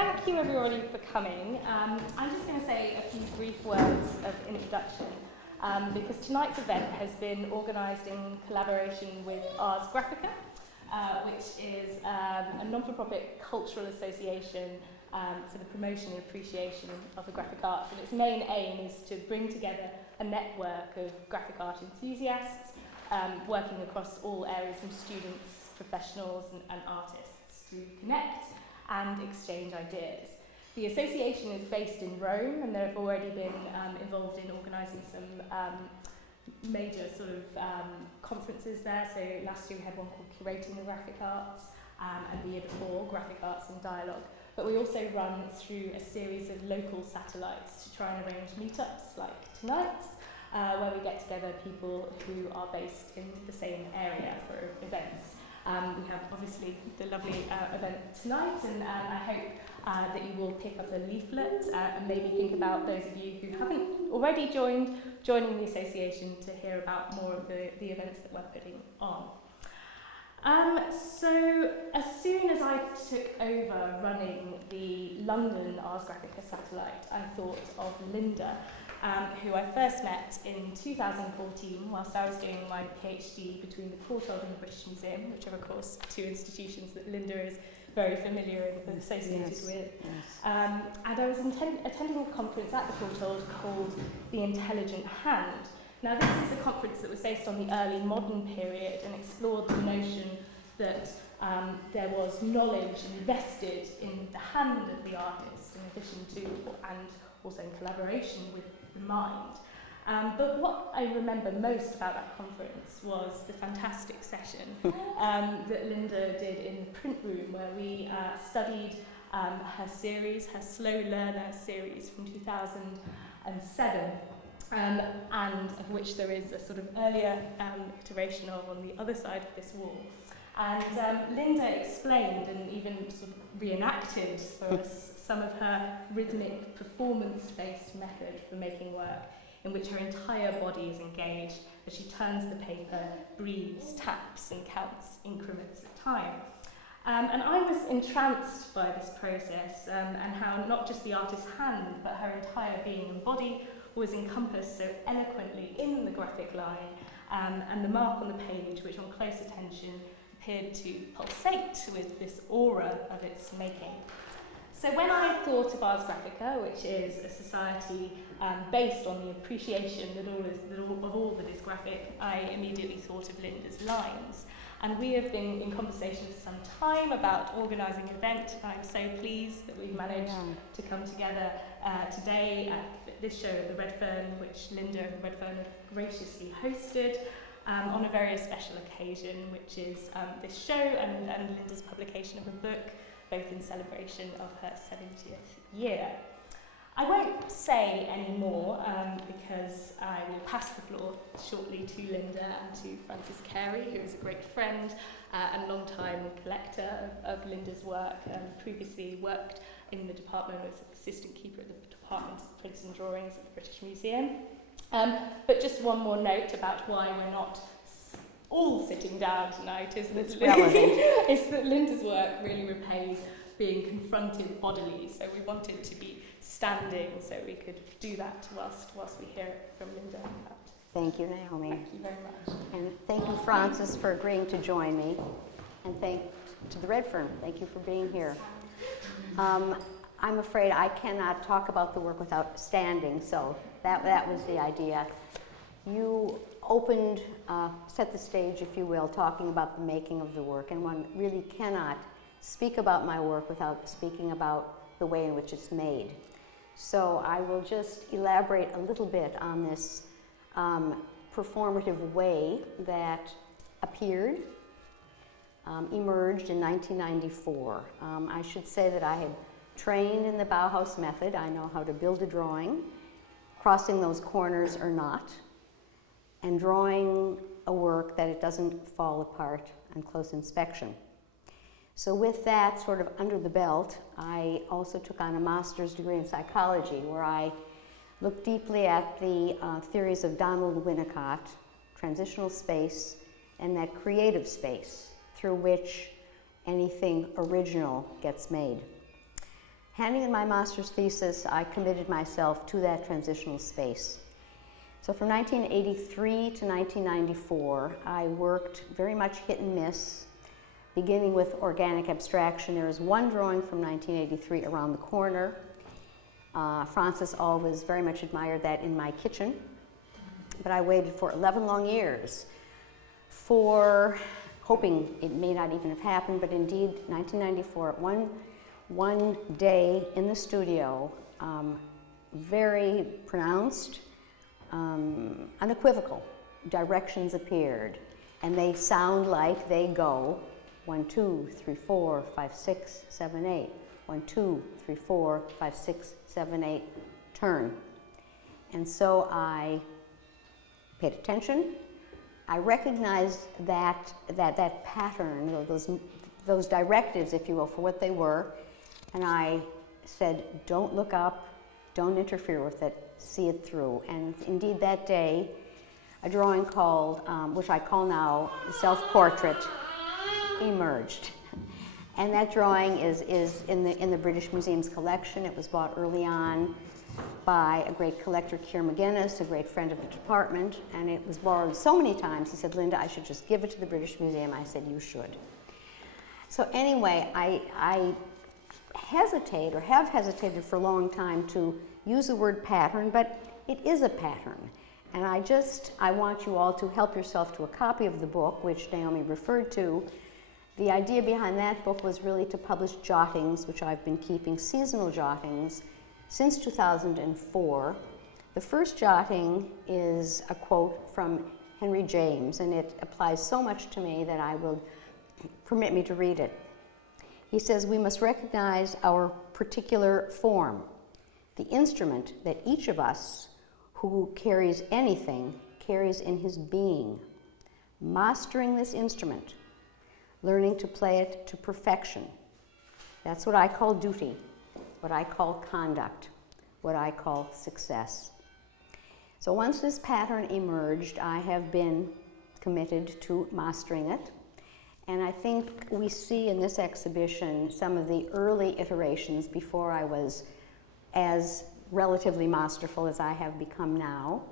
thank you everybody for coming. I'm just going to say a few brief words of introduction because tonight's event has been organised in collaboration with Art Graphica, which is a non-for-profit cultural association for the promotion and appreciation of the graphic arts, and its main aim is to bring together a network of graphic art enthusiasts working across all areas, from students, professionals and artists, to connect and exchange ideas. The association is based in Rome, and they've already been involved in organising some major sort of conferences there. So last year we had one called Curating the Graphic Arts, and the year before, Graphic Arts in Dialogue. But we also run through a series of local satellites to try and arrange meetups like tonight's, where we get together people who are based in the same area for events. We have obviously the lovely event tonight, and I hope that you will pick up a leaflet and maybe think about those of you who haven't already joining the association to hear about more of the events that we're putting on. So as soon as I took over running the London Ars Graphica satellite, I thought of Linda, who I first met in 2014 whilst I was doing my PhD between the Courtauld and the British Museum, which are of course two institutions that Linda is very familiar and associated with. Yes. And I was attending a conference at the Courtauld called The Intelligent Hand. Now this is a conference that was based on the early modern period and explored the notion that there was knowledge invested in the hand of the artist in addition to, and also in collaboration with the mind. But what I remember most about that conference was the fantastic session that Linda did in the print room, where we studied her series, her Slow Learner series from 2007, and of which there is a sort of earlier iteration of on the other side of this wall. And Linda explained and even sort of reenacted for us some of her rhythmic performance-based method for making work, in which her entire body is engaged as she turns the paper, breathes, taps and counts increments of time. And I was entranced by this process and how not just the artist's hand but her entire being and body was encompassed so eloquently in the graphic line, and the mark on the page, which on close attention appeared to pulsate with this aura of its making. So when I thought of Ars Graphica, which is a society based on the appreciation of all that is graphic, I immediately thought of Linda's lines. And we have been in conversation for some time about organising an event, and I'm so pleased that we've managed to come together today at this show at the Redfern, which Linda and the Redfern have graciously hosted on a very special occasion, which is this show and Linda's publication of a book, both in celebration of her 70th year. I won't say any more because I will pass the floor shortly to Linda and to Francis Carey, who is a great friend and long-time collector of Linda's work, previously worked in the department as assistant keeper at the Department of Prints and Drawings at the British Museum. But just one more note about why we're not all sitting down tonight is that Linda's work really repays being confronted bodily, so we wanted to be standing so we could do that whilst we hear it from Linda. Thank you, Naomi. Thank you very much. And thank you, Francis, for agreeing to join me. And thank to the Redfern. Thank you for being here. I'm afraid I cannot talk about the work without standing, so that was the idea. You opened, set the stage, if you will, talking about the making of the work, and one really cannot speak about my work without speaking about the way in which it's made. So I will just elaborate a little bit on this performative way that appeared, emerged in 1994. I should say that I had trained in the Bauhaus method. I know how to build a drawing, crossing those corners or not, and drawing a work that it doesn't fall apart on close inspection. So with that sort of under the belt, I also took on a master's degree in psychology, where I looked deeply at the theories of Donald Winnicott, transitional space, and that creative space through which anything original gets made. handing in my master's thesis, I committed myself to that transitional space. So from 1983 to 1994, I worked very much hit and miss, beginning with organic abstraction. There is one drawing from 1983 around the corner. Francis always very much admired that in my kitchen. But I waited for 11 long years for, hoping it may not even have happened, but indeed 1994, one day in the studio, very pronounced, unequivocal directions appeared, and they sound like they go 1, 2, 3, 4, 5, 6, 7, 8. 1, 2, 3, 4, 5, 6, 7, 8, turn. And so I paid attention. I recognized that pattern, or those directives, if you will, for what they were, and I said, don't look up, don't interfere with it, see it through. And indeed that day, a drawing called, which I call now Self-Portrait, emerged. And that drawing is in the British Museum's collection. It was bought early on by a great collector, Keir McGuinness, a great friend of the department, and it was borrowed so many times. He said, Linda, I should just give it to the British Museum. I said, you should. So anyway, I hesitate, or have hesitated for a long time, to use the word pattern, but it is a pattern. And I want you all to help yourself to a copy of the book, which Naomi referred to. The idea behind that book was really to publish jottings, which I've been keeping, seasonal jottings, since 2004. The first jotting is a quote from Henry James, and it applies so much to me that I will permit me to read it. He says, we must recognize our particular form, the instrument that each of us who carries anything carries in his being. Mastering this instrument, learning to play it to perfection. That's what I call duty, what I call conduct, what I call success. So once this pattern emerged, I have been committed to mastering it. And I think we see in this exhibition some of the early iterations before I was as relatively masterful as I have become now.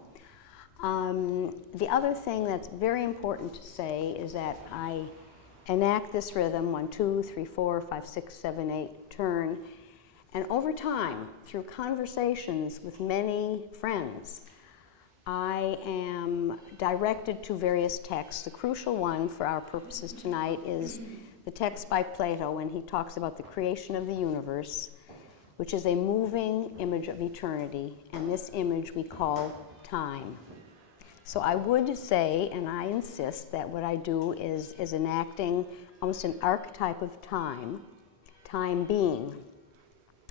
The other thing that's very important to say is that I enact this rhythm, 1, 2, 3, 4, 5, 6, 7, 8, turn. And over time, through conversations with many friends, I am directed to various texts. The crucial one for our purposes tonight is the text by Plato when he talks about the creation of the universe, which is a moving image of eternity, and this image we call time. So I would say, and I insist, that what I do is enacting almost an archetype of time, time being.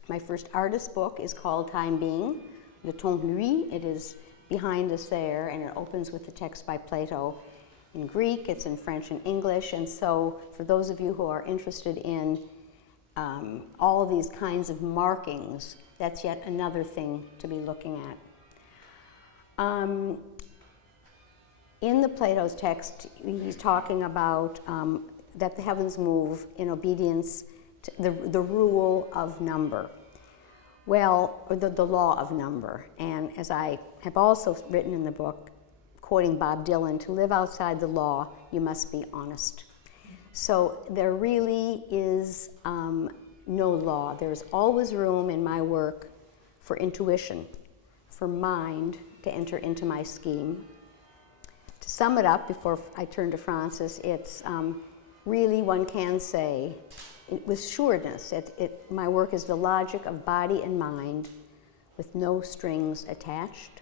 My first artist book is called Time Being, Le Temps Lui. It is behind us there, and it opens with the text by Plato in Greek. It's in French and English, and so for those of you who are interested in all of these kinds of markings, that's yet another thing to be looking at. In the Plato's text, he's talking about that the heavens move in obedience to the rule of number. Well, or the law of number. And as I have also written in the book, quoting Bob Dylan, to live outside the law, you must be honest. So there really is no law. There's always room in my work for intuition, for mind to enter into my scheme. To sum it up before I turn to Francis, it's really, one can say, with sureness, my work is the logic of body and mind with no strings attached,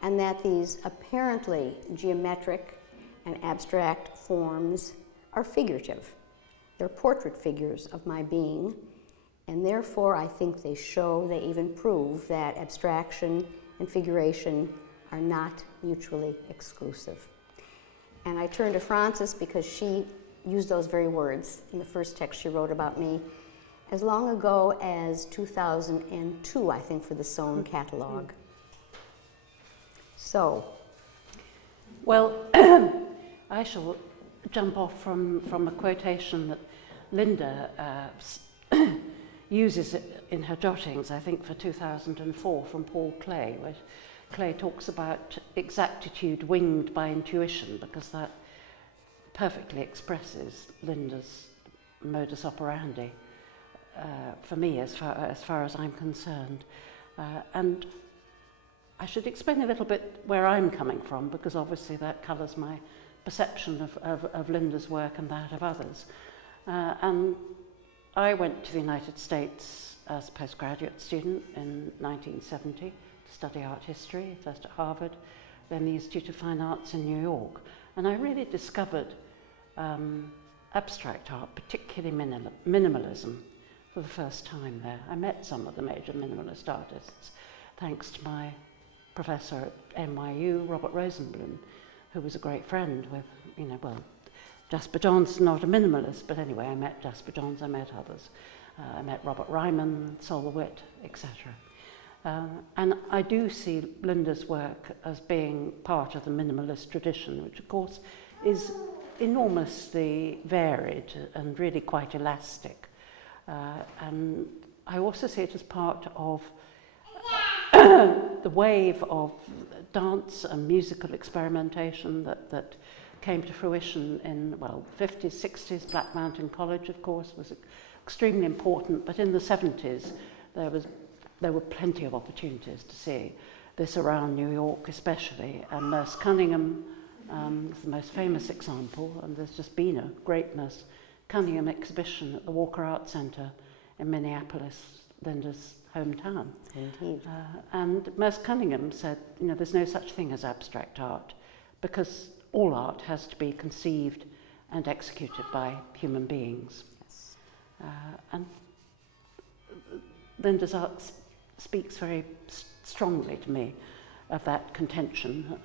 and that these apparently geometric and abstract forms are figurative. They're portrait figures of my being, and therefore I think they show, they even prove that abstraction and figuration are not mutually exclusive. And I turn to Frances because she used those very words in the first text she wrote about me as long ago as 2002, I think, for the Sohn catalog. So. Well, I shall jump off from a quotation that Linda uses it in her jottings, I think for 2004, from Paul Clay, where Clay talks about exactitude winged by intuition, because that perfectly expresses Linda's modus operandi, for me, as far as I'm concerned. And I should explain a little bit where I'm coming from, because obviously that colours my perception of Linda's work and that of others. And I went to the United States as a postgraduate student in 1970 to study art history, first at Harvard, then the Institute of Fine Arts in New York. And I really discovered abstract art, particularly minimalism, for the first time there. I met some of the major minimalist artists, thanks to my professor at NYU, Robert Rosenblum, who was a great friend with, Jasper Johns, not a minimalist, but anyway, I met Jasper Johns, I met others. I met Robert Ryman, Sol LeWitt, etc. And I do see Linda's work as being part of the minimalist tradition, which of course is enormously varied and really quite elastic. And I also see it as part of the wave of dance and musical experimentation that came to fruition in, 50s, 60s. Black Mountain College, of course, was extremely important, but in the 70s there were plenty of opportunities to see this around New York especially, and Merce Cunningham is the most famous example, and there's just been a great Merce Cunningham exhibition at the Walker Art Centre in Minneapolis, Linda's hometown. Indeed. And Merce Cunningham said, there's no such thing as abstract art, because all art has to be conceived and executed by human beings. Yes. And Linda's art speaks very strongly to me of that contention,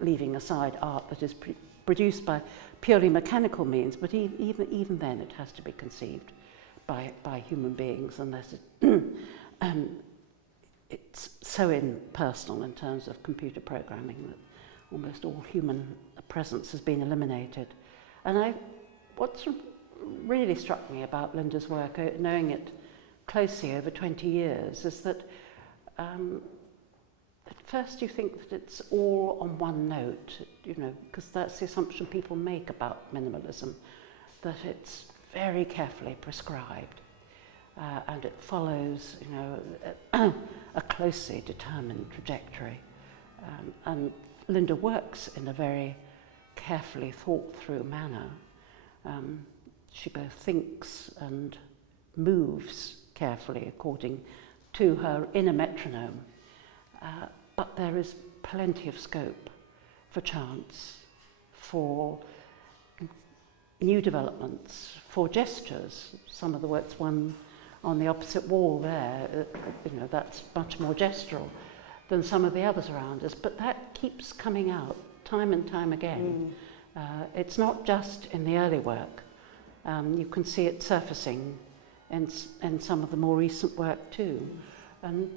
leaving aside art that is produced by purely mechanical means, but even then it has to be conceived by human beings, unless it's so impersonal in terms of computer programming that almost all human presence has been eliminated. And what's really struck me about Linda's work, knowing it closely over 20 years, is that at first you think that it's all on one note, because that's the assumption people make about minimalism, that it's very carefully prescribed, and it follows, a closely determined trajectory. And Linda works in a very carefully thought through manner. She both thinks and moves carefully according to her inner metronome, but there is plenty of scope for chance, for new developments, for gestures. Some of the work's one on the opposite wall there, that's much more gestural than some of the others around us, but that keeps coming out time and time again. It's not just in the early work. You can see it surfacing in some of the more recent work too. And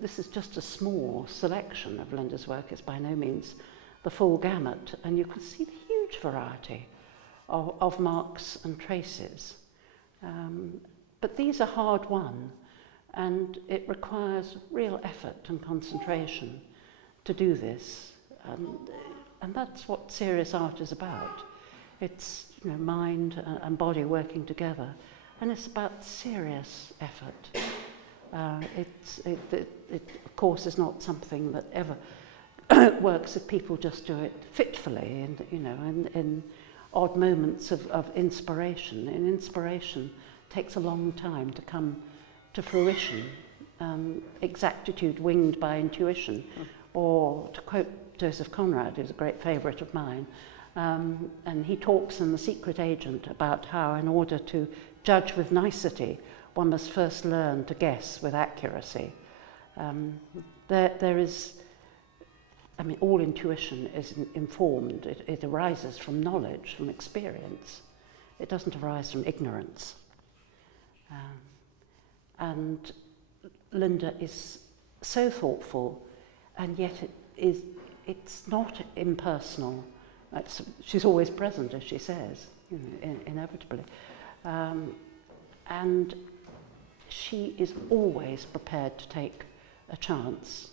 this is just a small selection of Linda's work. It's by no means the full gamut, and you can see the huge variety of marks and traces. But these are hard won, and it requires real effort and concentration to do this. And that's what serious art is about. It's mind and body working together, and it's about serious effort. It of course is not something that ever works if people just do it fitfully and in odd moments of inspiration. And inspiration takes a long time to come to fruition. Exactitude winged by intuition, or to quote Joseph Conrad, who's a great favourite of mine, and he talks in The Secret Agent about how in order to judge with nicety, one must first learn to guess with accuracy. There is, all intuition is informed. It arises from knowledge, from experience. It doesn't arise from ignorance. And Linda is so thoughtful, and yet it's not impersonal. She's always present, as she says, inevitably. and she is always prepared to take a chance.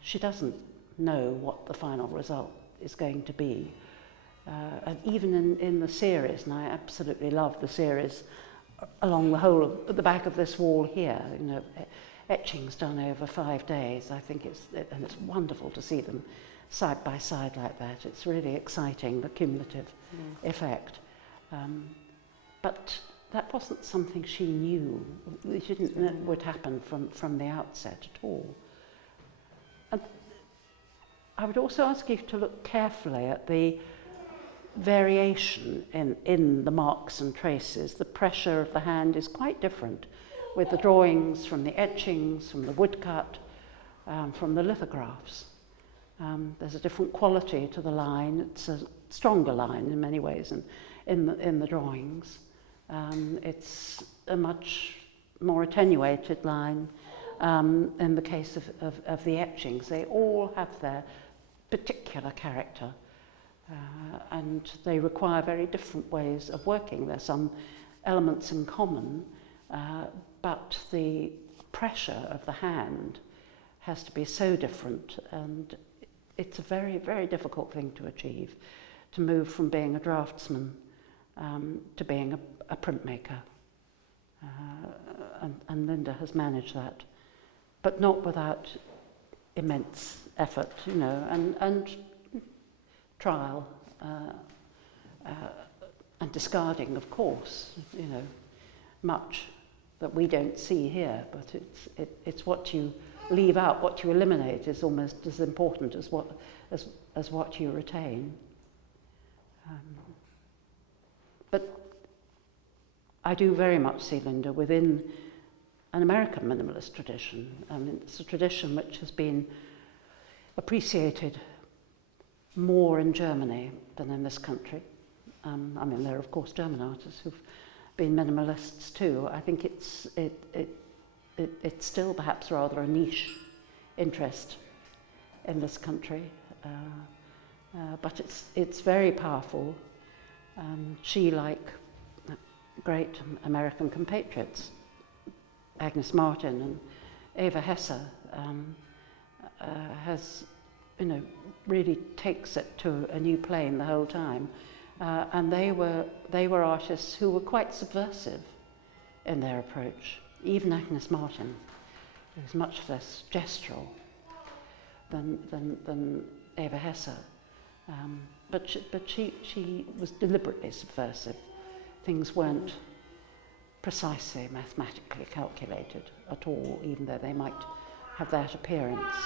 She doesn't know what the final result is going to be. And even in the series, and I absolutely love the series, along the whole of the back of this wall here, you know, etchings done over 5 days. I think it's wonderful to see them side by side like that. It's really exciting, the cumulative effect. But that wasn't something she knew. She didn't know would happen from the outset at all. And I would also ask you to look carefully at the variation in the marks and traces. The pressure of the hand is quite different with the drawings from the etchings, from the woodcut, from the lithographs. There's a different quality to the line. It's a stronger line in many ways in the drawings. It's a much more attenuated line in the case of the etchings. They all have their particular character. And they require very different ways of working. There's some elements in common, but the pressure of the hand has to be so different, and it's a very, very difficult thing to achieve, to move from being a draftsman to being a printmaker. And Linda has managed that, but not without immense effort, you know, and trial and discarding, of course, you know, much that we don't see here, but it's what you leave out, what you eliminate is almost as important as what you retain. But I do very much see Linda within an American minimalist tradition. I mean, it's a tradition which has been appreciated more in Germany than in this country. I mean, there are of course German artists who've been minimalists too. I think it's still perhaps rather a niche interest in this country, but it's very powerful. She, like great American compatriots, Agnes Martin and Eva Hesse, has, you know, really takes it to a new plane the whole time. And they were artists who were quite subversive in their approach. Even Agnes Martin was much less gestural than Eva Hesse. But she was deliberately subversive. Things weren't precisely mathematically calculated at all, even though they might have that appearance.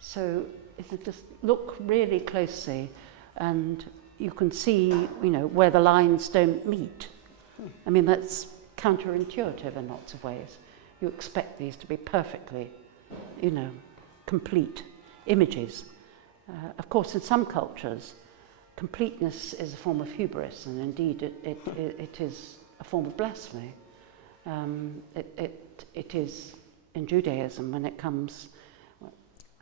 So if you just look really closely, and you can see, you know, where the lines don't meet. I mean, that's counterintuitive in lots of ways. You expect these to be perfectly, you know, complete images. Of course, in some cultures, completeness is a form of hubris, and indeed it is a form of blasphemy. It is in Judaism when it comes,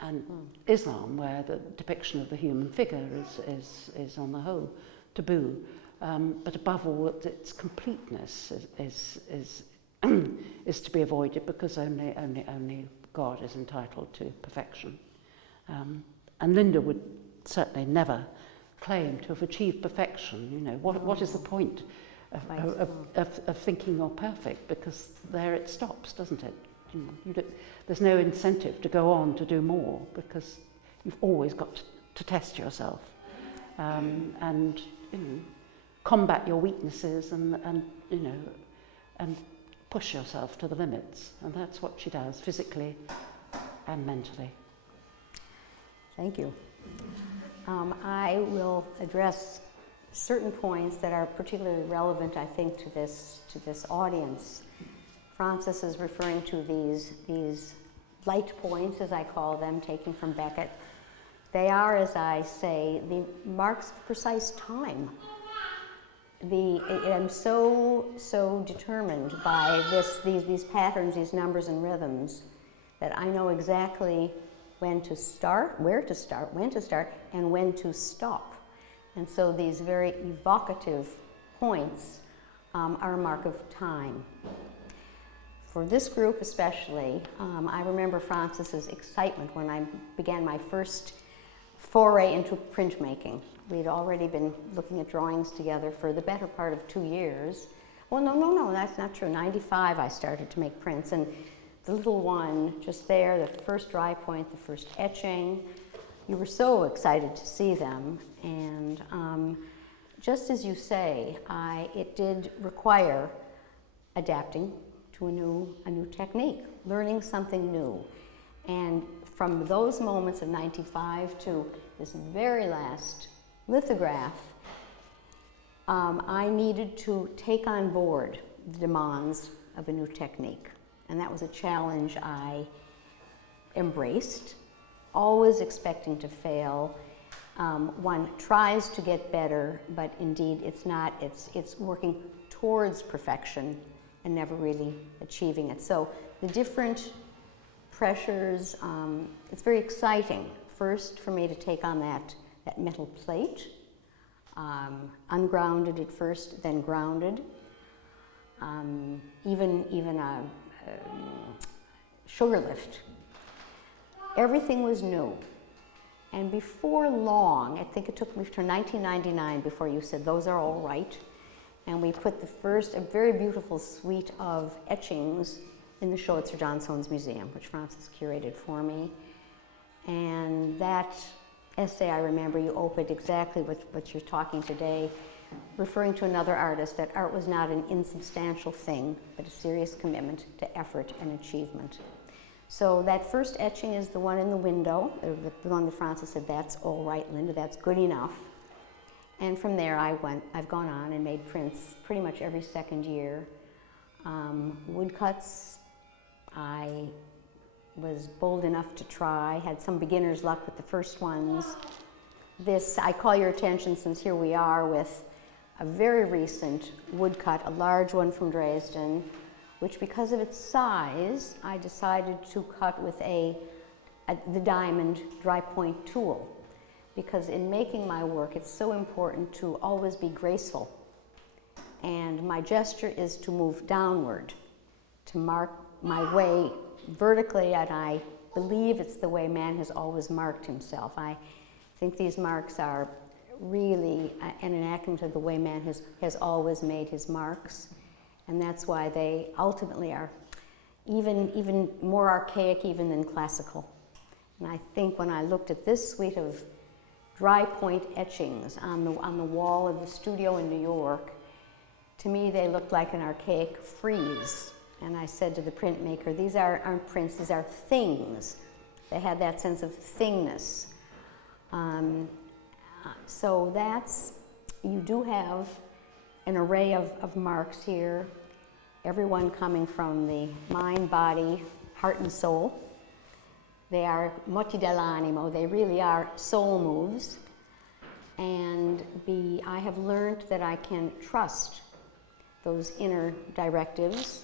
and Islam, where the depiction of the human figure is on the whole taboo. But above all, its completeness is to be avoided, because only God is entitled to perfection. And Linda would certainly never claim to have achieved perfection. You know, what is the point of thinking you're perfect? Because there it stops, doesn't it? There's no incentive to go on to do more, because you've always got to test yourself and, you know, combat your weaknesses and you know, and push yourself to the limits. And that's what she does, physically and mentally. Thank you. I will address certain points that are particularly relevant, I think, to this audience. Francis is referring to these light points, as I call them, taken from Beckett. They are, as I say, the marks of precise time. I'm so determined by these patterns, these numbers and rhythms, that I know exactly when to start, where to start, when to start, and when to stop. And so these very evocative points are a mark of time. For this group especially, I remember Francis's excitement when I began my first foray into printmaking. We'd already been looking at drawings together for the better part of 2 years. Well, no, that's not true. 95 I started to make prints, and the little one just there, the first dry point, the first etching, you were so excited to see them. And just as you say, it did require adapting to a new technique, learning something new. And from those moments of 95 to this very last lithograph, I needed to take on board the demands of a new technique. And that was a challenge I embraced, always expecting to fail. One tries to get better, but indeed it's not, it's working towards perfection and never really achieving it. So the different pressures, it's very exciting. First, for me to take on that metal plate, ungrounded at first, then grounded. Even a sugar lift. Everything was new. And before long, I think it took me to 1999 before you said, those are all right. And we put a very beautiful suite of etchings in the show at Sir John Soane's Museum, which Francis curated for me. And that essay, I remember you opened exactly with what you're talking today, referring to another artist, that art was not an insubstantial thing, but a serious commitment to effort and achievement. So that first etching is the one in the window, the one that Francis said, that's all right, Linda, that's good enough. And from there I've gone on and made prints pretty much every second year. Woodcuts, I was bold enough to try, had some beginner's luck with the first ones. This, I call your attention, since here we are with a very recent woodcut, a large one from Dresden, which because of its size, I decided to cut with the diamond dry point tool. Because in making my work, it's so important to always be graceful. And my gesture is to move downward, to mark my way vertically, and I believe it's the way man has always marked himself. I think these marks are really an enactment of the way man has always made his marks. And that's why they ultimately are even more archaic even than classical. And I think when I looked at this suite of dry point etchings on the wall of the studio in New York, to me they looked like an archaic frieze. And I said to the printmaker, these aren't prints, these are things. They had that sense of thingness. So you do have an array of marks here, everyone coming from the mind, body, heart, and soul. They are moti dell'animo, they really are soul moves. And I have learned that I can trust those inner directives.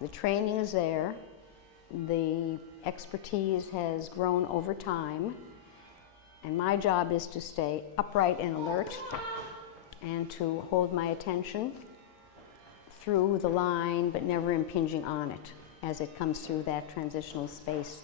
The training is there, the expertise has grown over time, and my job is to stay upright and alert and to hold my attention through the line, but never impinging on it as it comes through that transitional space